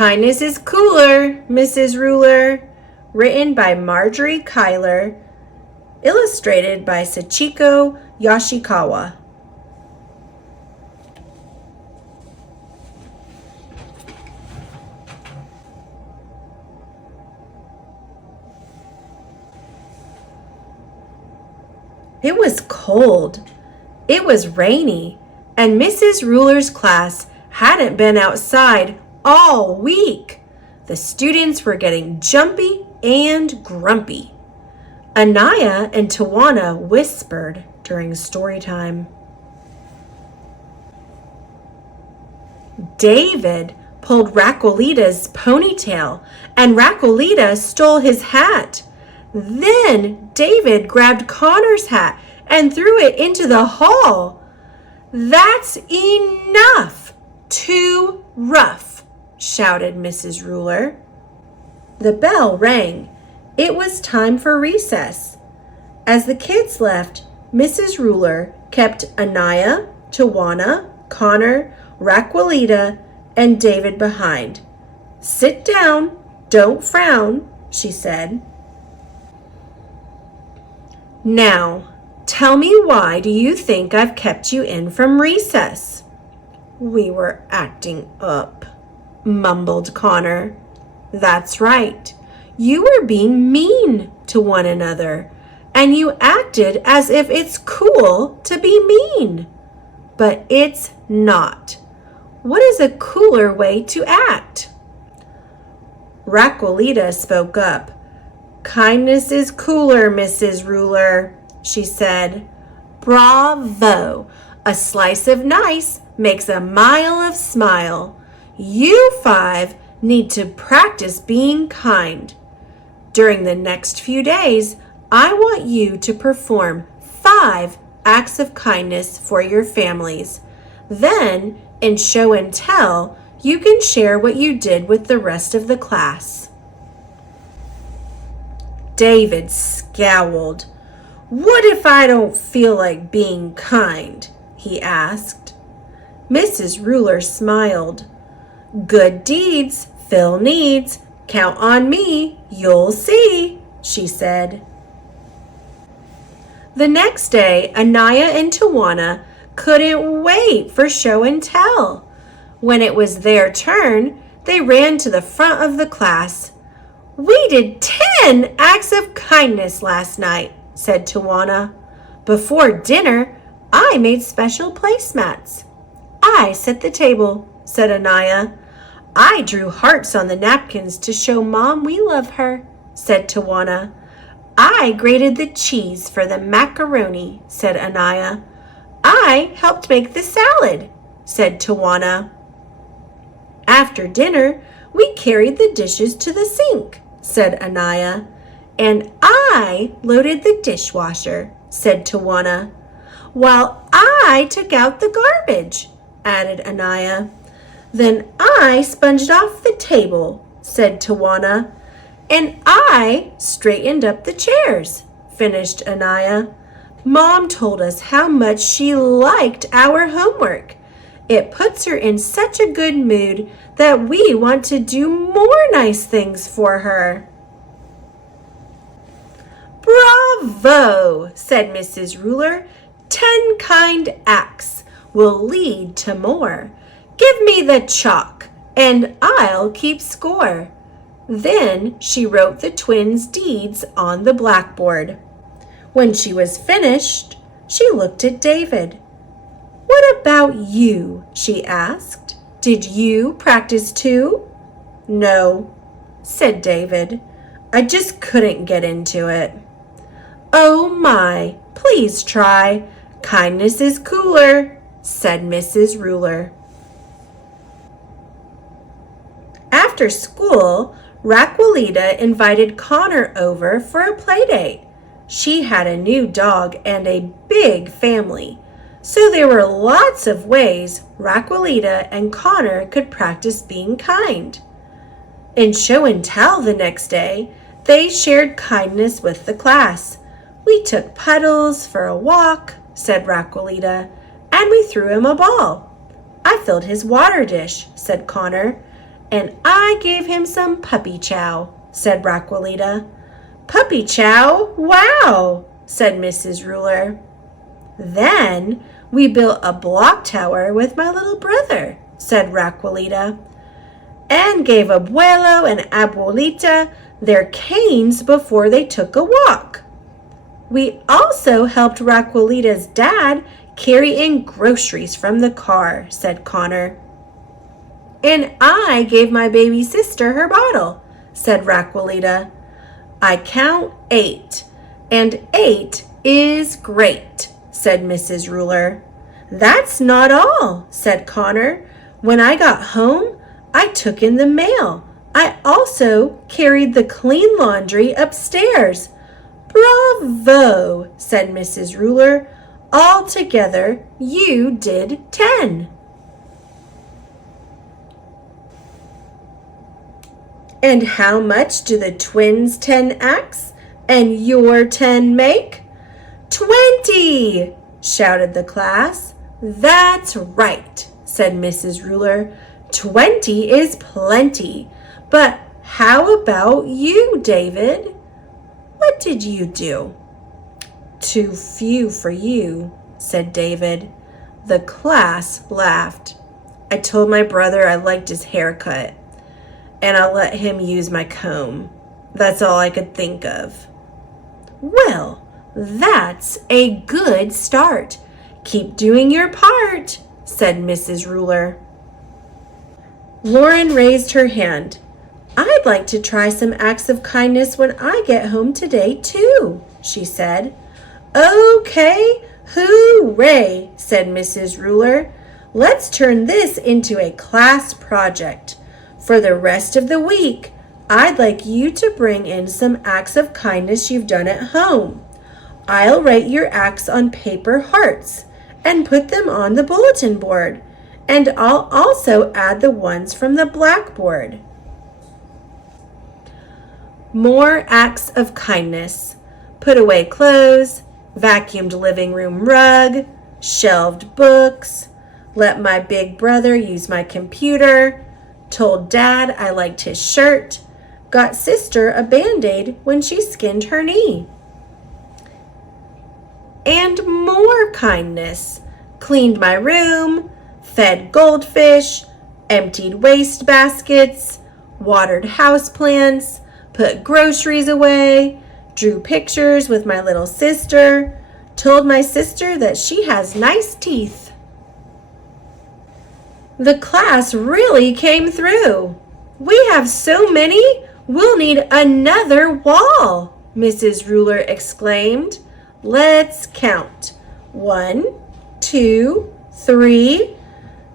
Kindness is Cooler, Mrs. Ruler, written by Margery Cuyler, illustrated by Sachiko Yoshikawa. It was cold. It was rainy, and Mrs. Ruler's class hadn't been outside all week. The students were getting jumpy and grumpy. Anaya and Tawana whispered during story time. David pulled Raquelita's ponytail, and Raquelita stole his hat. Then David grabbed Connor's hat and threw it into the hall. That's enough! Too rough, shouted Mrs. Ruler. The bell rang. It was time for recess. As the kids left, Mrs. Ruler kept Anaya, Tawana, Connor, Raquelita, and David behind. Sit down, don't frown, she said. Now, tell me, why do you think I've kept you in from recess? We were acting up, mumbled Connor. That's right. You were being mean to one another, and you acted as if it's cool to be mean. But it's not. What is a cooler way to act? Raquelita spoke up. Kindness is cooler, Mrs. Ruler, she said. Bravo! A slice of nice makes a mile of smile. You 5 need to practice being kind. During the next few days, I want you to perform 5 acts of kindness for your families. Then, in show and tell, you can share what you did with the rest of the class. David scowled. What if I don't feel like being kind? He asked. Mrs. Ruler smiled. Good deeds fill needs. Count on me, you'll see, she said. The next day, Anaya and Tawana couldn't wait for show and tell. When it was their turn, they ran to the front of the class. We did 10 acts of kindness last night, said Tawana. Before dinner, I made special placemats. I set the table, said Anaya. I drew hearts on the napkins to show Mom we love her, said Tawana. I grated the cheese for the macaroni, said Anaya. I helped make the salad, said Tawana. After dinner, we carried the dishes to the sink, said Anaya. And I loaded the dishwasher, said Tawana. While I took out the garbage, added Anaya. Then I sponged off the table, said Tawana. And I straightened up the chairs, finished Anaya. Mom told us how much she liked our homework. It puts her in such a good mood that we want to do more nice things for her. Bravo, said Mrs. Ruler. 10 kind acts will lead to more. Give me the chalk, and I'll keep score. Then she wrote the twins' deeds on the blackboard. When she was finished, she looked at David. What about you? She asked. Did you practice too? No, said David. I just couldn't get into it. Oh my, please try. Kindness is cooler, said Mrs. Ruler. After school, Raquelita invited Connor over for a play date. She had a new dog and a big family, so there were lots of ways Raquelita and Connor could practice being kind. In show and tell the next day, they shared kindness with the class. We took Puddles for a walk, said Raquelita, and we threw him a ball. I filled his water dish, said Connor, And I gave him some puppy chow, said Raquelita. Puppy chow? Wow, said Mrs. Ruler. Then we built a block tower with my little brother, said Raquelita, and gave Abuelo and Abuelita their canes before they took a walk. We also helped Raquelita's dad carry in groceries from the car, said Connor. And I gave my baby sister her bottle, said Raquelita. I count 8, and 8 is great, said Mrs. Ruler. That's not all, said Connor. When I got home, I took in the mail. I also carried the clean laundry upstairs. Bravo, said Mrs. Ruler. Altogether, you did 10. And how much do the twins' 10 acts and your 10 make? 20, shouted the class. That's right, said Mrs. Ruler. 20 is plenty. But how about you, David? What did you do? Too few for you, said David. The class laughed. I told my brother I liked his haircut, and I let him use my comb. That's all I could think of. Well, that's a good start. Keep doing your part, said Mrs. Ruler. Lauren raised her hand. I'd like to try some acts of kindness when I get home today, too, she said. Okay, hooray, said Mrs. Ruler. Let's turn this into a class project. For the rest of the week, I'd like you to bring in some acts of kindness you've done at home. I'll write your acts on paper hearts and put them on the bulletin board, and I'll also add the ones from the blackboard. More acts of kindness. Put away clothes, vacuumed living room rug, shelved books, let my big brother use my computer, told Dad I liked his shirt, got sister a Band-Aid when she skinned her knee. And more kindness. Cleaned my room, fed goldfish, emptied waste baskets, watered houseplants, put groceries away, drew pictures with my little sister, told my sister that she has nice teeth. The class really came through. We have so many, we'll need another wall, Mrs. Ruler exclaimed. Let's count. 1, 2, 3.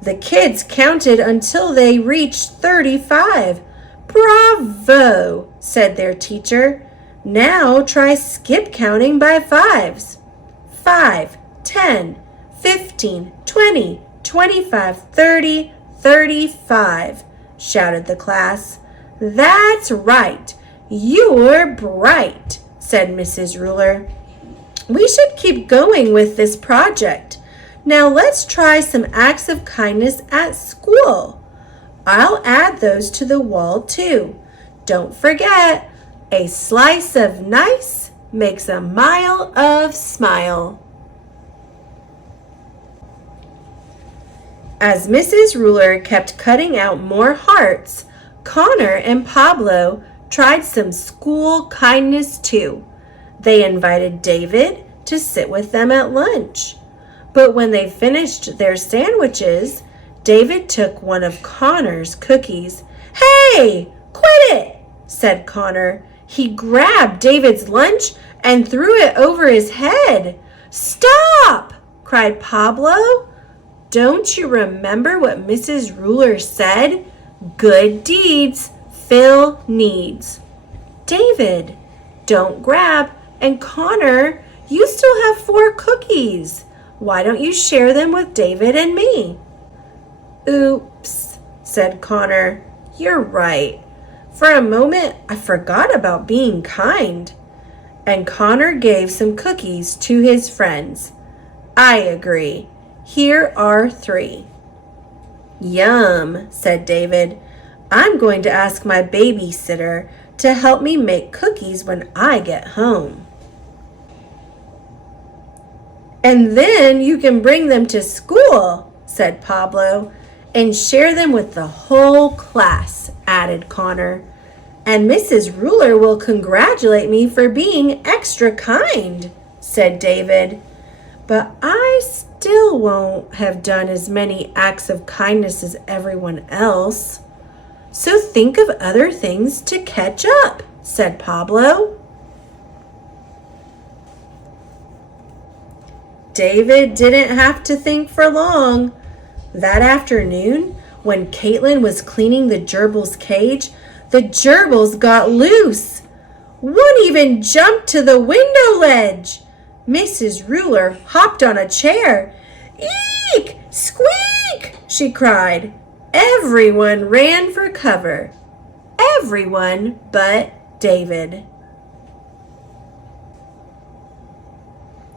The kids counted until they reached 35. Bravo, said their teacher. Now try skip counting by 5s. 5, 10, 15, 20, 25, 30, 35, shouted the class. That's right. You're bright, said Mrs. Ruler. We should keep going with this project. Now let's try some acts of kindness at school. I'll add those to the wall too. Don't forget, a slice of nice makes a mile of smile. As Mrs. Ruler kept cutting out more hearts, Connor and Pablo tried some school kindness too. They invited David to sit with them at lunch. But when they finished their sandwiches, David took one of Connor's cookies. Hey, quit it, said Connor. He grabbed David's lunch and threw it over his head. Stop, cried Pablo. Don't you remember what Mrs. Ruler said? Good deeds fill needs. David, don't grab. And Connor, you still have 4 cookies. Why don't you share them with David and me? Oops, said Connor. You're right. For a moment, I forgot about being kind. And Connor gave some cookies to his friends. I agree. Here are 3. Yum, said David. I'm going to ask my babysitter to help me make cookies when I get home. And then you can bring them to school, said Pablo, and share them with the whole class, added Connor. And Mrs. Ruler will congratulate me for being extra kind, said David. But I still won't have done as many acts of kindness as everyone else. So think of other things to catch up, said Pablo. David didn't have to think for long. That afternoon, when Caitlin was cleaning the gerbil's cage, the gerbils got loose. One even jumped to the window ledge. Mrs. Ruler hopped on a chair. Eek! Squeak! She cried. Everyone ran for cover. Everyone but David.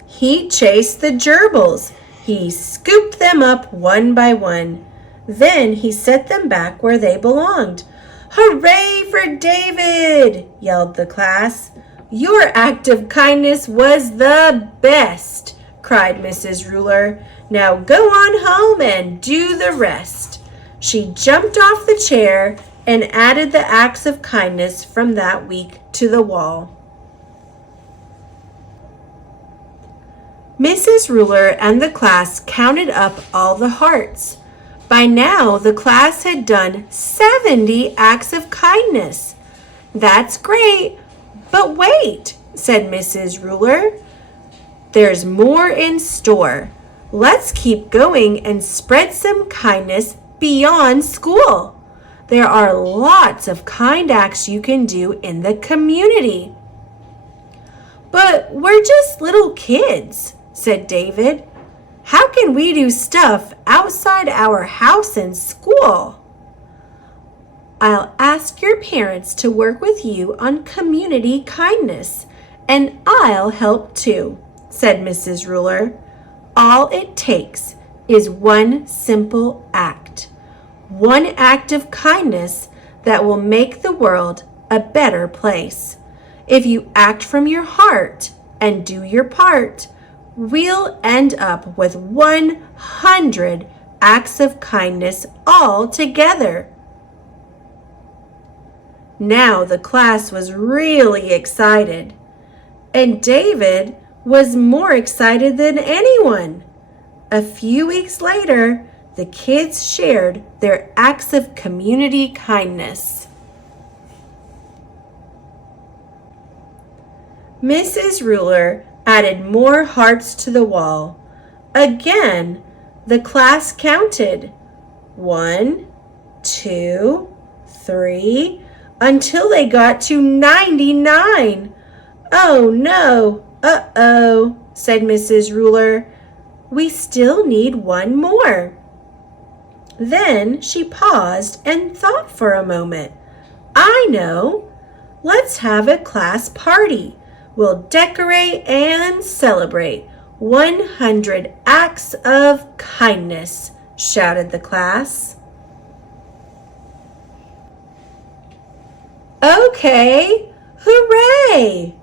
He chased the gerbils. He scooped them up one by one. Then he set them back where they belonged. Hooray for David! Yelled the class. Your act of kindness was the best, cried Mrs. Ruler. Now go on home and do the rest. She jumped off the chair and added the acts of kindness from that week to the wall. Mrs. Ruler and the class counted up all the hearts. By now, the class had done 70 acts of kindness. That's great, but wait, said Mrs. Ruler. There's more in store. Let's keep going and spread some kindness beyond school. There are lots of kind acts you can do in the community. But we're just little kids, said David. How can we do stuff outside our house and school? I'll ask your parents to work with you on community kindness, and I'll help too, said Mrs. Ruler. All it takes is one simple act. One act of kindness that will make the world a better place. If you act from your heart and do your part, we'll end up with 100 acts of kindness all together. Now the class was really excited, and David was more excited than anyone. A few weeks later, the kids shared their acts of community kindness. Mrs. Ruler added more hearts to the wall. Again, the class counted 1, 2, 3, until they got to 99. Oh no, uh-oh, said Mrs. Ruler. We still need one more. Then she paused and thought for a moment. I know. Let's have a class party. We'll decorate and celebrate 100 acts of kindness, shouted the class. Okay, hooray!